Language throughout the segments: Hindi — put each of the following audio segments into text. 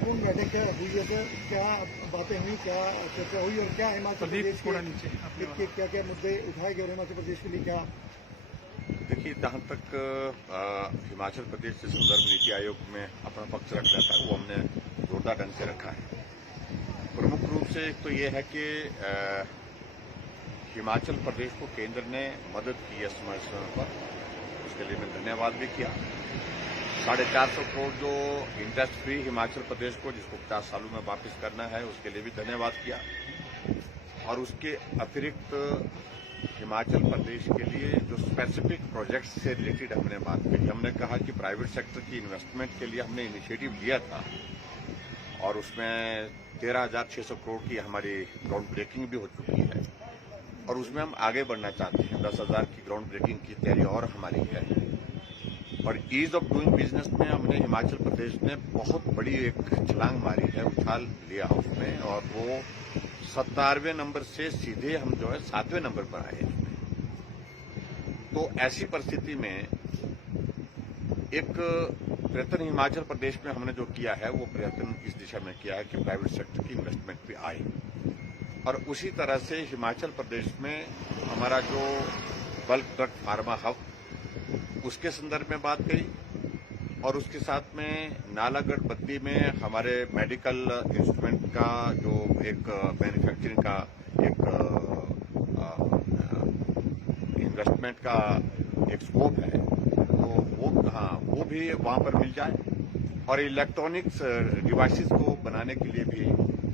महत्वपूर्ण बैठक हुई है सर, क्या बातें हुई, क्या चर्चा हुई और क्या हिमाचल प्रदेश के क्या क्या मुद्दे उठाए गए और हिमाचल प्रदेश के लिए क्या? देखिए, जहाँ तक हिमाचल प्रदेश से संदर्भ नीति आयोग में अपना पक्ष रख जाता है वो हमने जोरदार ढंग से रखा है। प्रमुख रूप से एक तो ये है कि हिमाचल प्रदेश को केंद्र ने मदद की है समय पर, उसके लिए मैंने धन्यवाद भी किया। 450 करोड़ जो इंटरेस्ट फ्री हिमाचल प्रदेश को, जिसको 50 सालों में वापस करना है, उसके लिए भी धन्यवाद किया। और उसके अतिरिक्त हिमाचल प्रदेश के लिए जो स्पेसिफिक प्रोजेक्ट्स से रिलेटेड हमने बात की, हमने कहा कि प्राइवेट सेक्टर की इन्वेस्टमेंट के लिए हमने इनिशिएटिव लिया था और उसमें 13,600 करोड़ की हमारी ग्राउंड ब्रेकिंग भी हो चुकी है और उसमें हम आगे बढ़ना चाहते हैं। 10,000 की ग्राउंड ब्रेकिंग की तैयारी और हमारी है। और ईज ऑफ डूइंग बिजनेस में हमने हिमाचल प्रदेश ने बहुत बड़ी एक छलांग मारी है, उछाल लिया उसमें, और वो 17वें नंबर से सीधे हम जो है 7वें नंबर पर आए हैं। तो ऐसी परिस्थिति में एक प्रयत्न हिमाचल प्रदेश में हमने जो किया है वो प्रयत्न इस दिशा में किया है कि प्राइवेट सेक्टर की इन्वेस्टमेंट भी आए। और उसी तरह से हिमाचल प्रदेश में हमारा जो बल्क ड्रग फार्मा हब, उसके संदर्भ में बात कही और उसके साथ में नालागढ़ बद्दी में हमारे मेडिकल इंस्ट्रूमेंट का जो एक मैन्युफैक्चरिंग का एक इन्वेस्टमेंट का एक स्कोप है, तो वो भी वहां पर मिल जाए। और इलेक्ट्रॉनिक्स डिवाइसेस को बनाने के लिए भी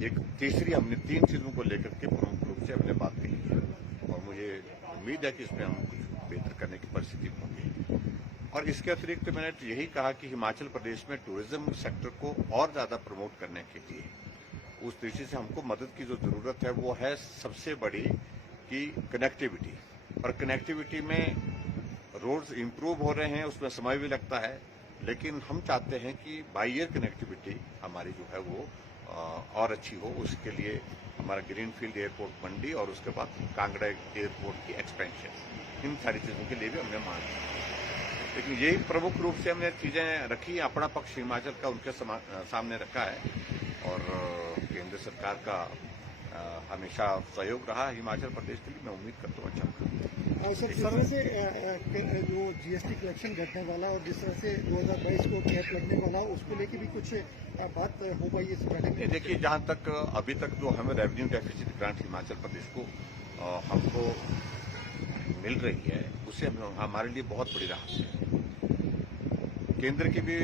एक तीसरी हमने 3 चीजों को लेकर के प्रमुख रूप से हमने बात की है और मुझे उम्मीद है कि इसमें हम कुछ बेहतर करने की परिस्थिति होगी। और इसके अतिरिक्त मैंने यही कहा कि हिमाचल प्रदेश में टूरिज्म सेक्टर को और ज्यादा प्रमोट करने के लिए उस दृष्टि से हमको मदद की जो जरूरत है वो है सबसे बड़ी कि कनेक्टिविटी। और कनेक्टिविटी में रोड्स इंप्रूव हो रहे हैं, उसमें समय भी लगता है, लेकिन हम चाहते हैं कि बाई एयर कनेक्टिविटी हमारी जो है वो और अच्छी हो। उसके लिए हमारा ग्रीनफील्ड एयरपोर्ट मंडी और उसके बाद कांगड़ा एयरपोर्ट की एक्सपेंशन, इन सारी चीजों के लिए भी हमने मांग की। लेकिन यही प्रमुख रूप से हमने चीजें रखी, अपना पक्ष हिमाचल का उनके सामने रखा है और केंद्र सरकार का हमेशा सहयोग रहा हिमाचल प्रदेश के लिए। मैं उम्मीद करता हूँ अच्छा। सर, जिस तरह से जो जीएसटी कलेक्शन घटने वाला और जिस तरह से 2022 को कैप लगने वाला, उसको लेके भी कुछ बात हो पाई इस बैठक में? देखिए, जहां तक अभी तक जो हमें revenue deficit grant Himachal Pradesh को हमको मिल रही है, उससे हमारे लिए बहुत बड़ी राहत है। केंद्र की भी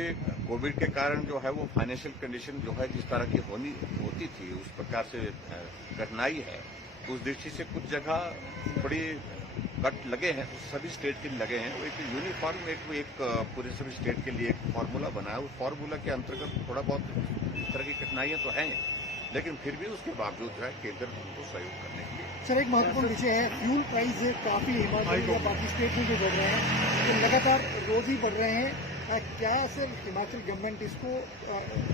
कोविड के कारण जो है वो फाइनेंशियल कंडीशन जो है जिस तरह की होती थी उस प्रकार से कठिनाई है। उस दृष्टि से कुछ जगह बड़ी कट लगे हैं, सभी स्टेट के लिए लगे हैं। वो एक यूनिफॉर्म एक पूरे सभी स्टेट के लिए एक फार्मूला बना है। उस फार्मूला के अंतर्गत थोड़ा बहुत इस तरह की कठिनाइयां तो हैं, लेकिन फिर भी उसके बावजूद जो है केंद्र को सहयोग करने के लिए। सर, एक महत्वपूर्ण विषय है फ्यूल प्राइस, काफी हिमाचल या बाकी स्टेट में जो बढ़ रहे हैं, तो लगातार रोज ही बढ़ रहे हैं। क्या सर हिमाचल गवर्नमेंट इसको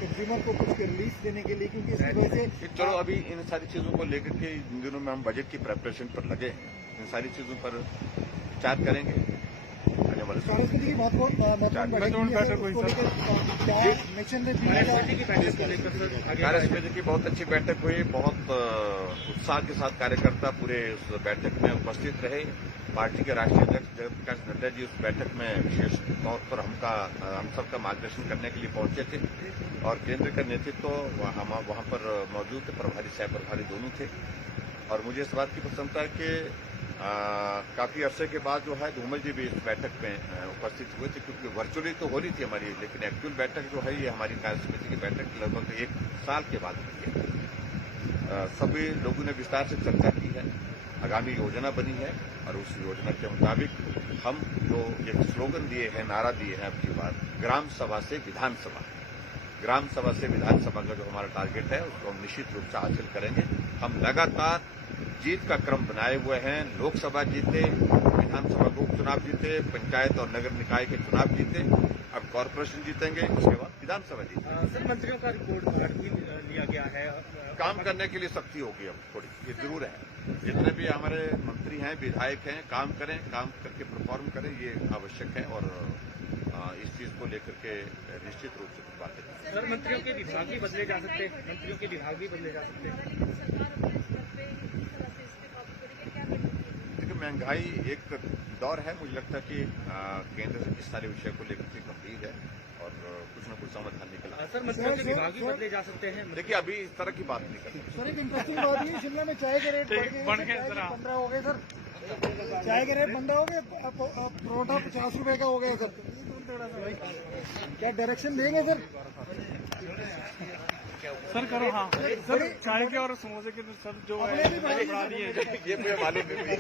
कंज्यूमर को कुछ रिलीफ देने के लिए, क्योंकि इसकी वजह से चलो अभी इन सारी चीजों को लेकर के इन दिनों में हम बजट की प्रिपरेशन पर लगे, इन सारी चीजों पर विचार करेंगे। की महत्वपूर्ण कार्य समिति की बहुत अच्छी बैठक हुई, बहुत उत्साह के साथ कार्यकर्ता पूरे उस बैठक में उपस्थित रहे। पार्टी के राष्ट्रीय अध्यक्ष जगत प्रकाश नड्डा जी उस बैठक में विशेष तौर पर हम सबका मार्गदर्शन करने के लिए पहुंचे थे और केंद्र का नेतृत्व वहां पर मौजूद थे, प्रभारी सह प्रभारी दोनों थे। और मुझे इस बात की प्रसन्नता है कि काफी अरसे के बाद जो है धूमल जी भी इस बैठक में उपस्थित हुए थे, क्योंकि वर्चुअली तो हो रही थी हमारी, लेकिन एक्चुअल बैठक जो है ये हमारी कार्य समिति की बैठक लगभग 1 साल के बाद हुई है। सभी लोगों ने विस्तार से चर्चा की है, आगामी योजना बनी है और उस योजना के मुताबिक हम जो एक स्लोगन दिए हैं, नारा दिए हैं अब की बार, ग्राम सभा से विधानसभा, ग्राम सभा से विधानसभा का जो हमारा टारगेट है उसको हम निश्चित रूप से हासिल करेंगे। हम लगातार जीत का क्रम बनाए हुए हैं। लोकसभा जीते, विधानसभा को उपचुनाव जीते, पंचायत और नगर निकाय के चुनाव जीते, अब कॉर्पोरेशन जीतेंगे, उसके बाद विधानसभा जीतेंगे। सर, मंत्रियों का रिपोर्ट कार्ड भी लिया गया है, काम करने के लिए सख्ती होगी अब थोड़ी, ये जरूर है। जितने भी हमारे मंत्री हैं, विधायक हैं, काम करें, काम करके परफॉर्म करें, ये आवश्यक है। और इस चीज को लेकर के निश्चित रूप से कुछ बातें करें। सर, मंत्रियों के विभाग भी बदले जा सकते हैं, मंत्रियों के विभाग भी बदले जा सकते हैं। देखिए, महंगाई एक दौर है, मुझे लगता है कि केंद्र इस सारे विषय को लेकर के गंभीर है और कुछ न कुछ समाधान निकला। सर, मंत्रियों के विभाग भी बदले जा सकते हैं। देखिए, अभी इस तरह की बात नहीं करते। सर, एक इंटरेस्टिंग बात ये शिमला में चाय के रेट बढ़ गए, 15 हो गए सर। चाय के रेट 15 हो गए, परोठा 50 रुपए का हो गया सर। क्या डायरेक्शन देंगे सर? सर करो, हाँ सर, चाय के और समोसे के सर जो है अपने भी बढ़ा दिए। ये मुझे मालूम नहीं।